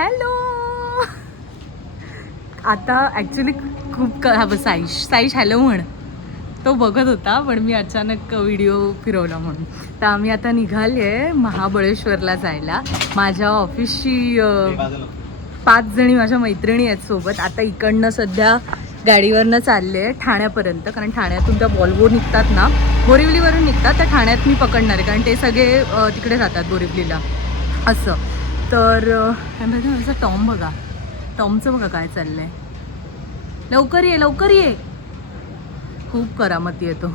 Hello. आता actually खूप Saish hello म्हण, तो बघत होता पण मी अचानक व्हिडिओ फिरवला म्हणून. तर आम्ही आता निघाली आहे महाबळेश्वरला जायला. माझ्या ऑफिसची 5 जणी माझ्या मैत्रिणी आहेत सोबत. आता इकडनं सध्या गाडीवरनं चालले आहे ठाण्यापर्यंत, कारण ठाण्यातून त्या वॉल्वो निघतात ना, बोरिवलीवरून निघतात, त्या ठाण्यात मी पकडणार आहे कारण ते सगळे तिकडे जातात बोरिवलीला असं. तर माझा टॉम बघा, टॉमचं बघा काय चाललंय. लवकर ये लवकर ये, खूप करामती येतो.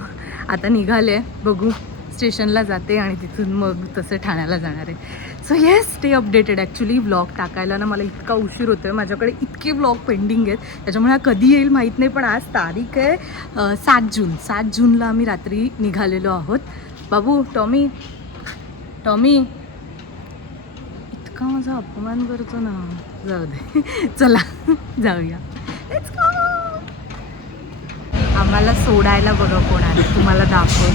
आता निघाले, बघू स्टेशनला जाते आणि तिथून मग तसं ठाण्याला जाणार आहे. So yes, stay updated. Actually vlog टाकायला ना मला इतका उशीर होतो आहे, माझ्याकडे इतके व्लॉग पेंडिंग आहेत, त्याच्यामुळे हा कधी येईल माहीत नाही. पण आज तारीख आहे 7 जूनला आम्ही रात्री निघालेलो आहोत. बाबू टॉमी टॉमी इतका माझा अपमान करतो ना, जाऊ दे. चला जाऊया, लेट्स गो. आम्हाला सोडायला बघा कोण आले, तुम्हाला दाखवतो.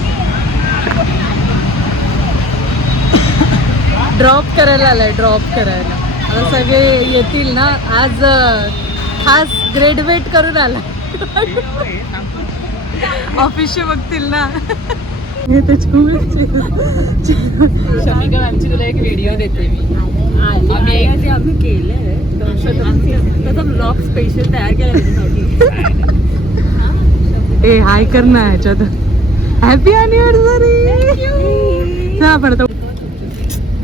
ड्रॉप करायला आलाय, ड्रॉप करायला. आता सगळे येतील ना आज, खास ग्रेडवेट करून आला. ऑफिसचे बघतील ना. शमिका मॅमची तुला एक व्हिडिओ देते मी. आम्ही केलंय त्याचा ब्लॉग स्पेशल तयार केला त्याच्यासाठी. ए हाय कर ना ह्याच्यात. Happy anniversary. आपण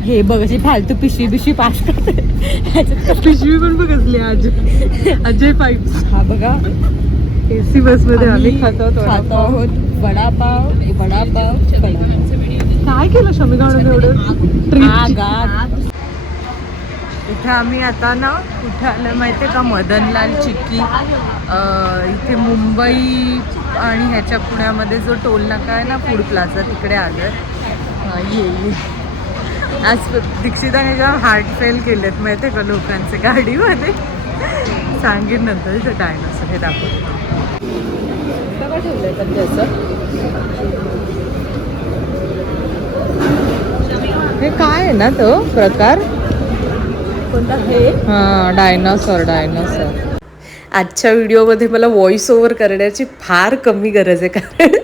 हे बघ अशी फालतू पिशवी पास करते. पिशवी पण बघ असली आज अजय पाईप. हा बघा AC बसमध्ये आम्ही खातो आहोत वडापाव. काय केलं शमिकाने एवढं ट्रिप. इथे आम्ही आता ना कुठे आलं माहिती आहे का, मदनलाल चिक्की. इथे मुंबई आणि ह्याच्या पुण्यामध्ये जो टोल नाका आहे ना, फूड प्लाझा, तिकडे आलं. ये आज दीक्षिताने जेव्हा हार्ट फेल केलेत माहिती आहे का लोकांचे गाडीमध्ये. सांगेन नंतर. इथं डायनोसॉर हे दाखवतो. हे काय आहे ना तो प्रकार कोणता? हे हां डायनोसॉर. आजच्या व्हिडिओमध्ये मला व्हॉइस ओव्हर करण्याची फार कमी गरज आहे, कारण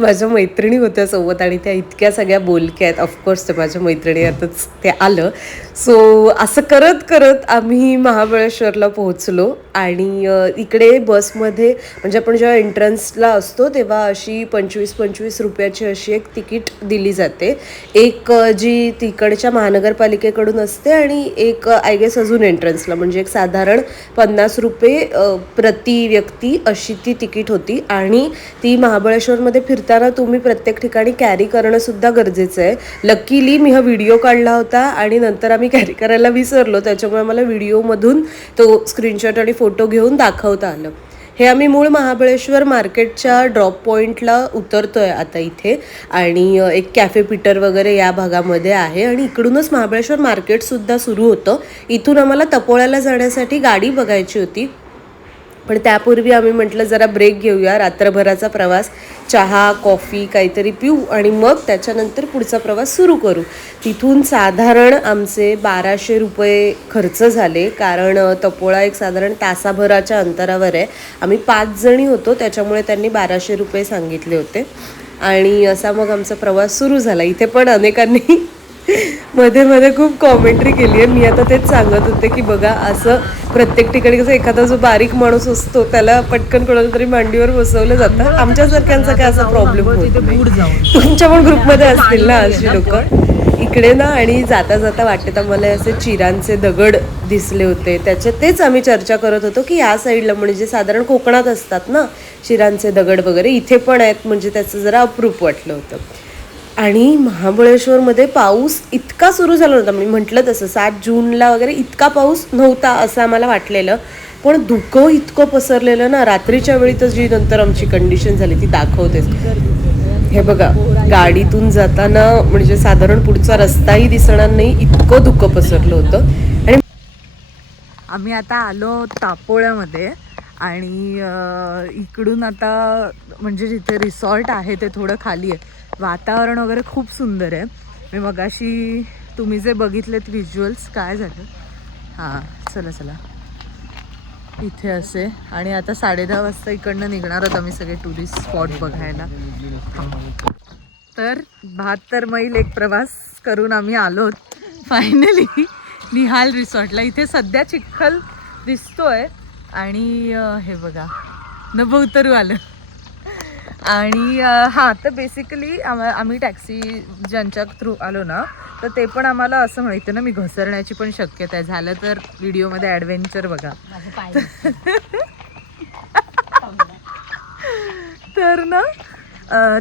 माझ्या मैत्रिणी होत्या सोबत आणि त्या इतक्या सगळ्या बोलक्या आहेत. ऑफकोर्स ते माझ्या मैत्रिणी यातच ते आलं. सो असं करत करत आम्ही महाबळेश्वरला पोहोचलो. आणि इकडे बसमध्ये म्हणजे आपण जेव्हा एंट्रन्सला असतो तेव्हा अशी 25 रुपयाची अशी एक तिकीट दिली जाते. एक जी तिकडच्या महानगरपालिकेकडून असते आणि एक आय गेस अजून एंट्रन्सला, म्हणजे एक साधारण 50 रुपये प्रति व्यक्ती अशी ती तिकीट होती. आणि ती महाबळेश्वरमध्ये फिरताना तुम्ही प्रत्येक ठिकाणी कॅरी करणं सुद्धा गरजेचं आहे. लकीली मी हा व्हिडिओ काढला होता आणि नंतर आम्ही कॅरी करायला विसरलो, त्याच्यामुळे मला व्हिडिओमधून तो स्क्रीनशॉट आणि फोटो घेऊन दाखवता आलं. हे आम्ही मूळ महाबळेश्वर मार्केटच्या ड्रॉप पॉईंटला उतरतोय आता इथे. आणि एक कॅफे पीटर वगैरे या भागामध्ये आहे आणि इकडूनच महाबळेश्वर मार्केटसुद्धा सुरू होतं. इथून आम्हाला तपोळ्याला जाण्यासाठी गाडी बघायची होती, पण त्यापूर्वी आम्ही म्हटलं जरा ब्रेक घेऊया. रात्रभराचा प्रवास, चहा कॉफी काहीतरी पिऊ आणि मग त्याच्यानंतर पुढचा प्रवास सुरू करू. तिथून साधारण आमचे 1200 रुपये खर्च झाले, कारण तपोळा एक साधारण तासाभराच्या अंतरावर आहे. आम्ही 5 जणी होतो, त्याच्यामुळे त्यांनी 1200 रुपये सांगितले होते. आणि असा मग आमचा प्रवास सुरू झाला. इथे पण अनेकांनी मध्ये मध्ये खूप कॉमेंट्री केली आहे. मी आता तेच सांगत होते की बघा, असं प्रत्येक ठिकाणी कसं एखादा जो बारीक माणूस असतो त्याला पटकन कोणाला तरी मांडीवर बसवलं जातं. आमच्यासारख्यांचा काय असा प्रॉब्लेम होतो. तुमच्या पण ग्रुपमध्ये असतील ना अशी लोक इकडे ना. आणि जाता जाता वाटेत आम्हाला असे चिरांचे दगड दिसले होते, तेच आम्ही चर्चा करत होतो की या साईडला म्हणजे साधारण कोकणात असतात ना चिरांचे दगड वगैरे, इथे पण आहेत, म्हणजे त्याचं जरा अप्रूप वाटलं होतं. आणि महाबळेश्वरमध्ये पाऊस इतका सुरू झाला होता, मी म्हटलं तसं 7 जूनला वगैरे इतका पाऊस नव्हता असं आम्हाला वाटलेलं, पण धुकं इतकं पसरलेलं ना. रात्रीच्या वेळी तर जी नंतर आमची कंडिशन झाली ती दाखवतेच. हे बघा, गाडीतून जाताना म्हणजे साधारण पुढचा रस्ताही दिसणार नाही, इतकं धुकं पसरलं होतं. आणि आम्ही आता आलो तापोळ्यामध्ये. आणि इकडून आता म्हणजे जिथे रिसॉर्ट आहे ते थोडं खाली आहे. वातावरण वगैरे खूप सुंदर आहे. मी मगाशी तुम्ही जे बघितलेत व्हिज्युअल्स काय झालं. हां चला चला इथे असे. आणि आता 10:30 वाजता इकडनं निघणार आहोत आम्ही सगळे टुरिस्ट स्पॉट बघायला. तर 72 मैल एक प्रवास करून आम्ही आलोत फायनली निहाल रिसॉर्टला. इथे सध्या चिखल दिसतोय आणि हे बघा नभं उतरू आलं. आणि हां, तर बेसिकली आम्ही टॅक्सी ज्यांच्या थ्रू आलो ना, तर ते पण आम्हाला असं माहिती ना, मी घसरण्याची पण शक्यता आहे. झालं तर व्हिडिओमध्ये ॲडव्हेंचर बघा. तर ना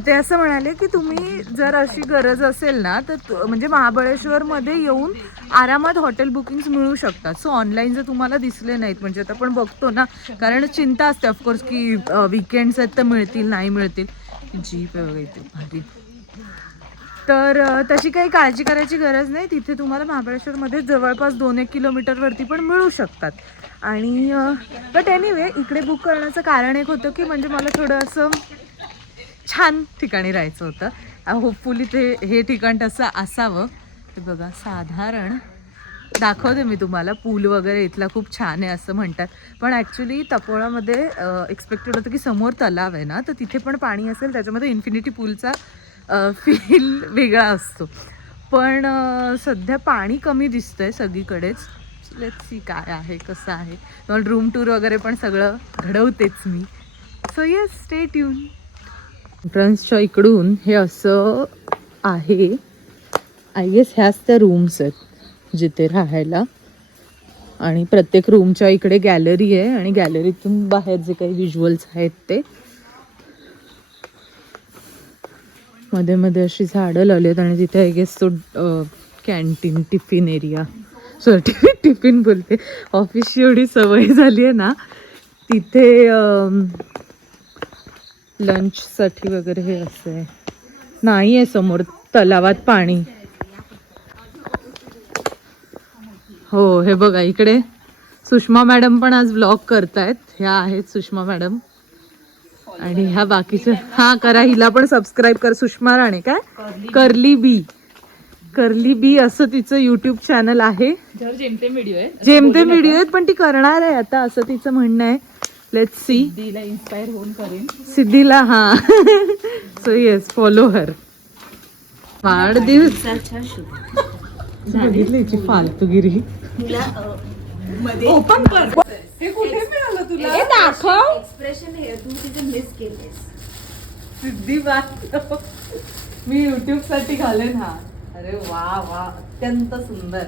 ते असं म्हणाले की तुम्ही जर अशी गरज असेल ना, तर म्हणजे महाबळेश्वरमध्ये येऊन आरामात हॉटेल बुकिंग्स मिळू शकतात. सो ऑनलाईन जर तुम्हाला दिसले नाहीत, म्हणजे आता आपण बघतो ना, कारण चिंता असते ऑफकोर्स की वीकेंड्स आहेत तर मिळतील नाही मिळतील. जीप आहे बघा इथे भारी. तर तशी काही काळजी करायची गरज नाही. तिथे तुम्हाला महाबळेश्वरमध्ये जवळपास 2-1 किलोमीटरवरती पण मिळू शकतात. आणि बट एनिवे इकडे बुक करण्याचं कारण एक होतं की म्हणजे मला थोडं असं छान ठिकाणी राहायचं होतं. होपफुली ते हे ठिकाण तसं असावं. ते बघा साधारण दाखवते मी तुम्हाला. पूल वगैरे इथला खूप छान आहे असं म्हणतात, पण ॲक्च्युली तपोळामध्ये एक्सपेक्टेड होतं की समोर तलाव आहे ना, तर तिथे पण पाणी असेल. त्याच्यामध्ये इन्फिनिटी पूलचा फील वेगळा असतो. पण सध्या पाणी कमी दिसतंय सगळीकडेच. लेट्स सी काय आहे कसं आहे. तुम्हाला रूम टूर वगैरे पण सगळं घडवतेच मी. So yes, stay tuned. एंट्रन्सच्या इकडून हे असं आहे. आय गेस ह्याच त्या रूम्स आहेत जिथे राहायला. आणि प्रत्येक रूमच्या इकडे गॅलरी आहे आणि गॅलरीतून बाहेर जे काही व्हिज्युअल्स आहेत ते. मध्ये मध्ये अशी झाडं लावली आहेत आणि तिथे आय गेस तो canteen tiffin area. Sorry tiffin बोलते, ऑफिसची एवढी सवय झाली आहे ना, तिथे लंचसाठी वगैरे हे असं आहे. नाही आहे समोर तलावात पाणी. हो हे बघा इकडे सुषमा मॅडम पण आज व्लॉग करतायत. ह्या आहेत सुषमा मॅडम. आणि ह्या बाकीच्या हा करा, हिला पण सबस्क्राईब कर. सुषमा राणे काय कर्ली बी असं तिचं यूट्यूब चॅनल आहे. जेमतेम व्हिडिओ आहेत पण ती करणार आहे आता असं तिचं म्हणणं आहे. Let's see. सिद्धीला इन्स्पायर होऊन करेन. सिद्धीला हा सो येस फॉलो हर. वाढदिवसाच्या बघितली फालतूगिरी. ओपन कर. हे कुठे मिळालं तुला? हे दाखव. एक्सप्रेशन हे तू तिथे मिस केलेस. सिद्धी बात मी युट्यूब साठी घालेन हा. अरे वा वा, अत्यंत सुंदर.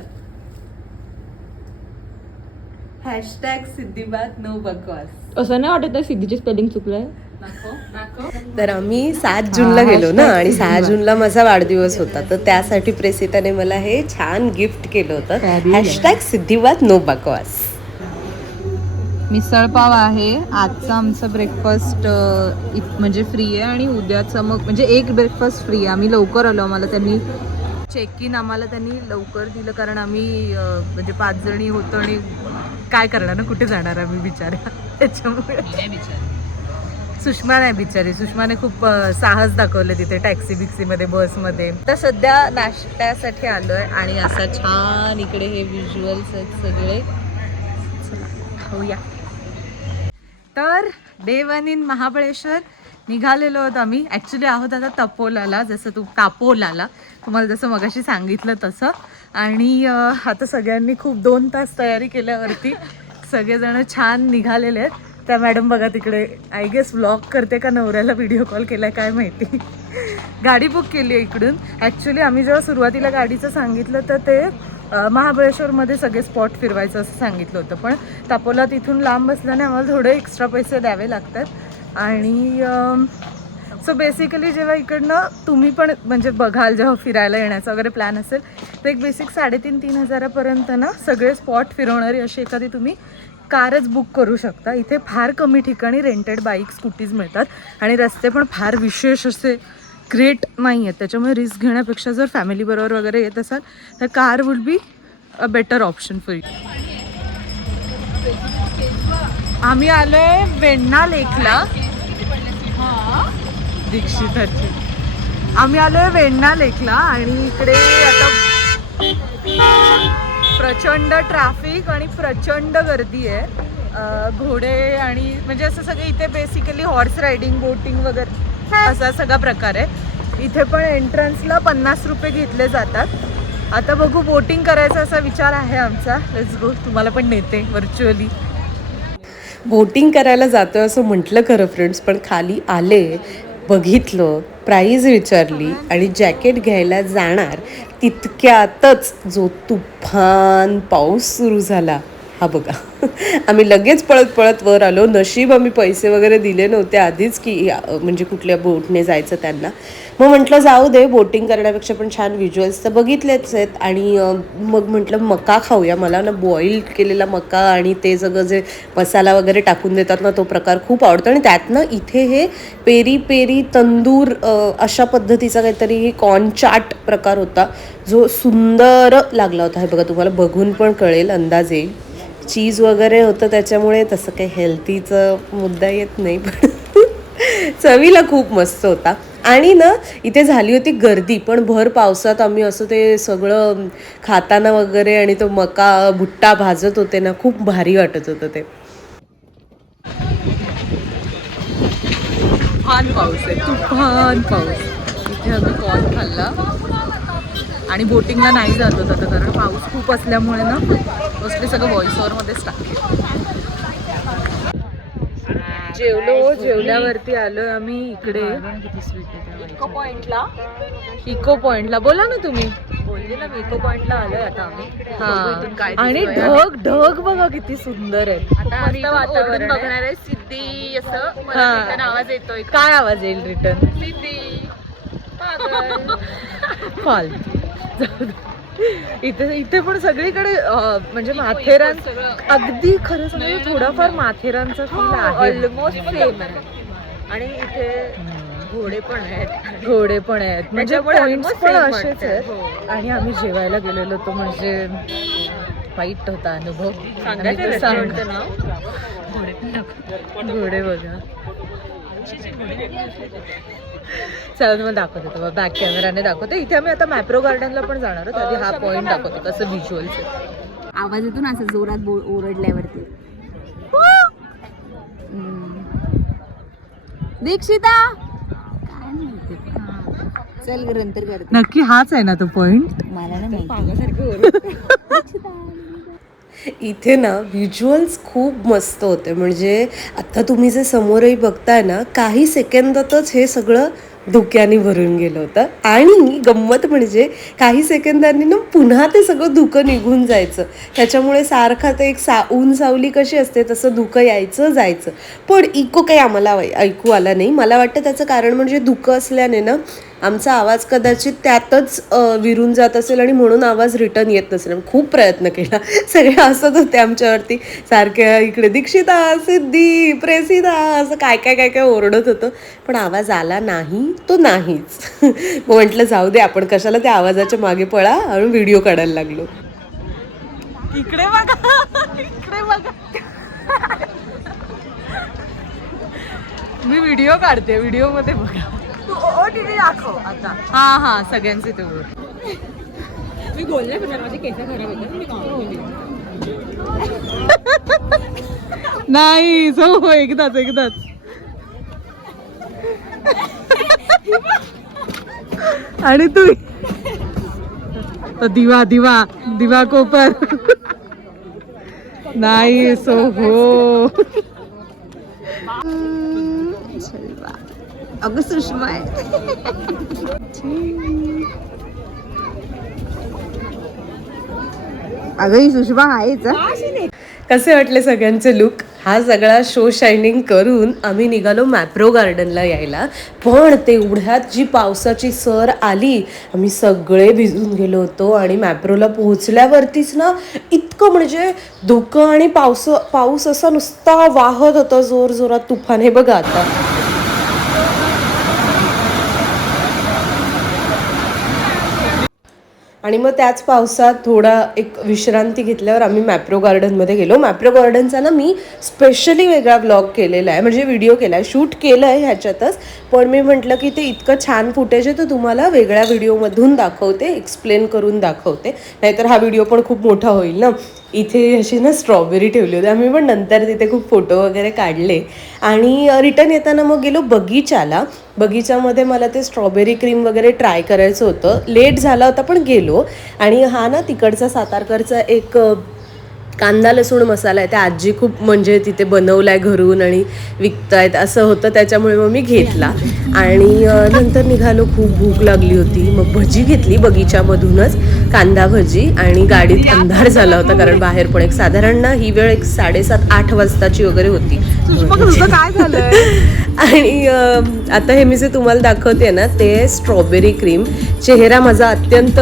हॅशटॅग सिद्धीबात नो बकवास. असं नाही वाटत सिद्धीची स्पेलिंग चुकलंय. तर आम्ही 7 जूनला गेलो ना, आणि 6 जूनला माझा वाढदिवस होता, तर त्यासाठी प्रेसिताने मला हे छान गिफ्ट केलं होतं. हॅशटॅग सिद्धीबात नो बकवास. मिसळ पाव आहे आजचा आमचा ब्रेकफास्ट. म्हणजे फ्री आहे आणि उद्याचा मग म्हणजे एक ब्रेकफास्ट फ्री आहे. आम्ही लवकर आलो, आम्हाला त्यांनी चेक इन त्यांनी लवकर दिलं कारण आम्ही म्हणजे 5 जणी होतो आणि काय करणार ना, कुठे जाणार आम्ही बिचाऱ्या. त्याच्यामुळे सुषमा नाही बिचारी, सुषमाने खूप साहस दाखवलं तिथे टॅक्सी बिक्सीमध्ये बसमध्ये. तर सध्या नाश्त्यासाठी आलोय आणि असा छान इकडे हे व्हिज्युअल्स आहेत सगळे. चला खाऊया. तर डे 1 इन महाबळेश्वर निघालेलो आहोत आम्ही. ॲक्च्युली आहोत आता तपोलाला, जसं तापोलाला तुम्हाला जसं मगाशी सांगितलं तसं. आणि आता सगळ्यांनी खूप 2 तास तयारी केल्यावरती सगळेजण छान निघालेले आहेत. त्या मॅडम बघा तिकडे आय गेस व्लॉग करते का नवऱ्याला व्हिडिओ कॉल केलाय काय माहिती. गाडी बुक केली आहे इकडून. ॲक्च्युली आम्ही जेव्हा सुरुवातीला गाडीचं सांगितलं तर ते महाबळेश्वरमध्ये सगळे स्पॉट फिरवायचं असं सांगितलं होतं, पण तापोला तिथून लांब असल्याने आम्हाला थोडे एक्स्ट्रा पैसे द्यावे लागतात. आणि सो बेसिकली जेव्हा इकडनं तुम्ही पण म्हणजे बघाल, जेव्हा फिरायला येण्याचा वगैरे प्लॅन असेल तर एक बेसिक 3,500-3 हजारापर्यंत ना सगळे स्पॉट फिरवणारी अशी एखादी तुम्ही कारच बुक करू शकता. इथे फार कमी ठिकाणी रेंटेड बाईक स्कूटीज मिळतात आणि रस्ते पण फार विशेष असे ग्रेट नाही आहेत. त्याच्यामुळे रिस्क घेण्यापेक्षा जर फॅमिलीबरोबर वगैरे येत असाल तर car would be a better option for you. आम्ही आलोय वेण्णा लेकला. दीक्षिताची आम्ही आलोय वेण्णा लेकला आणि इकडे आता प्रचंड ट्रॅफिक आणि प्रचंड गर्दी आहे. घोडे आणि म्हणजे असं सगळं इथे बेसिकली हॉर्स रायडिंग, बोटिंग वगैरे असा सगळा प्रकार आहे. इथे पण एंट्रन्सला 50 रुपये घेतले जातात. आता बघू, बोटिंग करायचा असा विचार आहे आमचा. लेट्स गो, तुम्हाला पण नेते व्हर्च्युअली. बोटिंग करायला जातो असं म्हटलं खरं फ्रेंड्स, पण खाली आले, बघितलं, प्राईज विचारली आणि जॅकेट घ्यायला जाणार तितक्यातच जो तुफान पाऊस सुरू झाला. हा बघा, आम्ही लगेच पळत पळत वर आलो. नशीब आम्ही पैसे वगैरे दिले नव्हते आधीच, की म्हणजे कुठल्या बोटने जायचं त्यांना. मग म्हटलं जाऊ दे, बोटिंग करण्यापेक्षा पण छान व्हिज्युअल्स तर बघितलेच आहेत. आणि मग म्हटलं मका खाऊया. मला ना बॉईल केलेला मका आणि ते सगळं जे मसाला वगैरे टाकून देतात ना, तो प्रकार खूप आवडतो. आणि त्यातनं इथे हे पेरी पेरी तंदूर अशा पद्धतीचा काहीतरी कॉर्न चाट प्रकार होता, जो सुंदर लागला होता. हे बघा, तुम्हाला बघून पण कळेल, अंदाज येईल. चीज वगैरे होतं त्याच्यामुळे तसं काही हेल्थीचा मुद्दा येत नाही, पण चवीला खूप मस्त होता. आणि ना इथे झाली होती गर्दी, पण भर पावसात आम्ही असं ते सगळं खाताना वगैरे आणि तो मका भुट्टा भाजत होते ना, खूप भारी वाटत होतं ते. तुफान पाऊस आहे, तुफान पाऊस. इथे आम्ही कॉर्न खाल्ला आणि बोटिंगला नाही जात होत आता, कारण पाऊस खूप असल्यामुळे ना मोस्टली सगळं व्हॉइस ओव्हरमध्येच टाकले. जेवलो, जेवल्यावरती आलो आम्ही इकडे इको पॉइंटला. बोला ना तुम्ही. बोलले ना मी, इको पॉइंटला आलोय आता आम्ही. हा, आणि ढग ढग बघा किती सुंदर आहे. मस्त वातावरण बघणार आहे. सिद्धी असं मला रिटर्न आवाज येतोय. काय आवाज येईल रिटर्न? सिद्धी फालतू. इथे पण सगळीकडे म्हणजे माथेरान, अगदी खरं सांगू थोडाफार माथेरानचा फील आहे. ऑलमोस्ट सेम आहे. आणि इथे घोडे पण आहेत. घोडे पण आहेत, म्हणजे पॉइंट्स पण असेच आहेत. हो. आणि आम्ही जेवायला गेलेलो होतो, म्हणजे वाईट होता अनुभव. घोडे बघा. चला तुम्हाला दाखवते, तुम्हाला बॅक कॅमेराने दाखवते. इथे आम्ही आता मॅप्रो गार्डनला पण जाणार आहोत. आधी हा पॉइंट दाखवतो कसं व्हिज्युअल्स आहे. आवाज येतो ना असं जोरात ओरडल्यावरती. दीक्षिता काय माहिती, चल नंतर करते. नक्की हाच आहे ना तो पॉइंट? मला नाही माहिती. इथे ना व्हिज्युअल्स खूप मस्त होते. म्हणजे आता तुम्ही जे समोरही बघताय ना, काही सेकंदातच हे सगळं धुक्याने भरून गेलं होतं. आणि गंमत म्हणजे काही सेकंदांनी ना पुन्हा ते सगळं धुकं निघून जायचं. त्याच्यामुळे सारखा ते एक ऊन सावली कशी असते तसं धुकं यायचं जायचं. पण इको काही आम्हाला ऐकू आला नाही. मला वाटतं त्याचं कारण म्हणजे धुकं असल्याने ना आमचा आवाज कदाचित त्यातच विरून जात असेल आणि म्हणून आवाज रिटर्न येत नसेल. खूप प्रयत्न केला, सगळे हसत होते आमच्यावरती, सारख्या इकडे दीक्षिता, सिद्धी, प्रेसिदा असं काय काय काय काय ओरडत होतं, पण आवाज आला नाही तो नाहीच. मग म्हटलं जाऊ दे, आपण कशाला त्या आवाजाच्या मागे पळा, आणि व्हिडिओ काढायला लागलो. इकडे बघा, इकडे बघा. मी व्हिडिओ काढते, व्हिडिओ मध्ये बघा. OTT दाखव आता. हा हा, सगळ्यांचे ते मी बोलले पण माझे केस खराब होते. नाही. हो एकदाच एकदाच. आणि तू दिवा दिवा दिवा कोपर. नाही सो हो. अगं सुषमा आहे. अगं ही सुषमा आहेच. कसे वाटले सगळ्यांचे लुक? हा सगळा शो शायनिंग करून आम्ही निघालो मॅप्रो गार्डनला यायला. पण तेवढ्यात जी पावसाची सर आली, आम्ही सगळे भिजून गेलो होतो. आणि मॅप्रोला पोहोचल्यावरतीच ना इतकं म्हणजे धुकं आणि पाऊस असा नुसता वाहत होता जोर जोरात, तुफान. हे बघा आता आणि मग त्याच पावसात थोडा एक विश्रांती घेतल्यावर आम्ही मॅप्रो गार्डनमध्ये गेलो. मॅप्रो गार्डनचा ना मी स्पेशली वेगळा ब्लॉग केलेला आहे, म्हणजे व्हिडिओ केला आहे, शूट केलं आहे ह्याच्यातच. पण मी म्हटलं की ते इतकं छान फुटेज आहे तर तुम्हाला वेगळ्या व्हिडिओमधून दाखवते, एक्सप्लेन करून दाखवते, नाहीतर हा व्हिडिओ पण खूप मोठा होईल ना. इथे अशी ना स्ट्रॉबेरी ठेवली होती, आम्ही पण नंतर तिथे खूप फोटो वगैरे काढले. आणि रिटर्न येताना मग गेलो बगीचाला. बगीचामध्ये मला ते स्ट्रॉबेरी क्रीम वगैरे ट्राय करायचं होतं, लेट झाला होता पण गेलो. आणि हा ना तिकडचा सातारकरचा एक कांदा लसूण मसाला आहे, त्या आजी खूप म्हणजे तिथे बनवला आहे घरून आणि विकतायत असं होतं, त्याच्यामुळे मग मी घेतला. आणि नंतर निघालो, खूप भूक लागली होती. मग भजी घेतली बगीच्यामधूनच, कांदा भजी. आणि गाडीत अंधार झाला होता कारण बाहेर पण एक साधारण ना ही वेळ एक 7:30-8 वाजताची वगैरे होती. काय झालं? आणि आता हे मी जे तुम्हाला दाखवते ना ते स्ट्रॉबेरी क्रीम. चेहरा माझा अत्यंत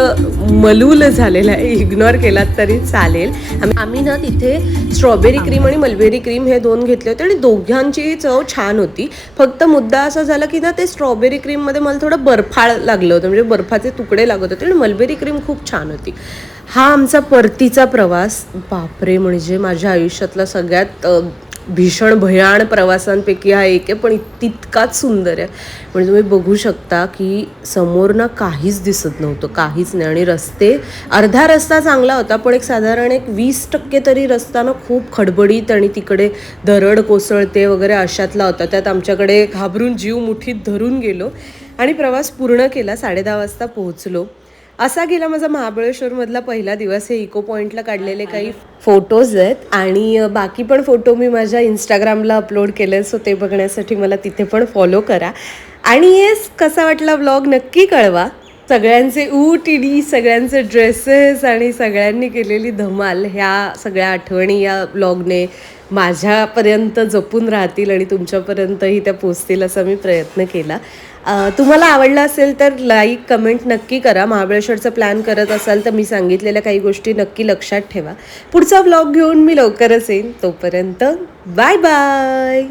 मलूल झालेला आहे, इग्नोर केलात तरी चालेल. आम्ही ना तिथे स्ट्रॉबेरी क्रीम आणि मलबेरी क्रीम हे दोन घेतले होते आणि दोघांची चव छान होती. फक्त मुद्दा असा झाला की ना ते स्ट्रॉबेरी क्रीममध्ये मला थोडं बर्फाळ लागलं होतं, म्हणजे बर्फाचे तुकडे लागत होते. आणि मलबेरी क्रीम खूप छान होती. हा आमचा परतीचा प्रवास, बापरे, म्हणजे माझ्या आयुष्यातला सगळ्यात भीषण भयाण प्रवासांपैकी हा एक आहे, पण तितकाच सुंदर आहे. म्हणजे तुम्ही बघू शकता की समोर ना काहीच दिसत नव्हतं, काहीच नाही. आणि रस्ते, अर्धा रस्ता चांगला होता पण एक साधारण 20% तरी रस्ता ना खूप खडबडीत आणि तिकडे दरड कोसळते वगैरे अशातला होता. त्यात आमच्याकडे घाबरून जीव मुठीत धरून गेलो आणि प्रवास पूर्ण केला. 10:30 वाजता पोहोचलो. असा गेला माझा महाबळेश्वरमधला पहिला दिवस. हे इको पॉईंटला काढलेले काही फोटोज आहेत आणि बाकी पण फोटो मी माझ्या इंस्टाग्रामला अपलोड केले, सो ते बघण्यासाठी मला तिथे पण फॉलो करा. आणि येस, कसा वाटला व्लॉग नक्की कळवा. सगळ्यांचे ऊटिडी, सगळ्यांचे ड्रेसेस आणि सगळ्यांनी केलेली धमाल, ह्या सगळ्या आठवणी या व्लॉगने माझ्यापर्यंत जपून राहतील आणि तुमच्यापर्यंतही त्या पोचतील असा मी प्रयत्न केला. तुम्हाला आवडलं असेल तर लाईक कमेंट नक्की करा. महाबळेश्वरचा प्लॅन करत असाल तर मी सांगितलेल्या काही गोष्टी नक्की लक्षात ठेवा. पुढचा व्लॉग घेऊन मी लवकरच येईन. तोपर्यंत बाय बाय.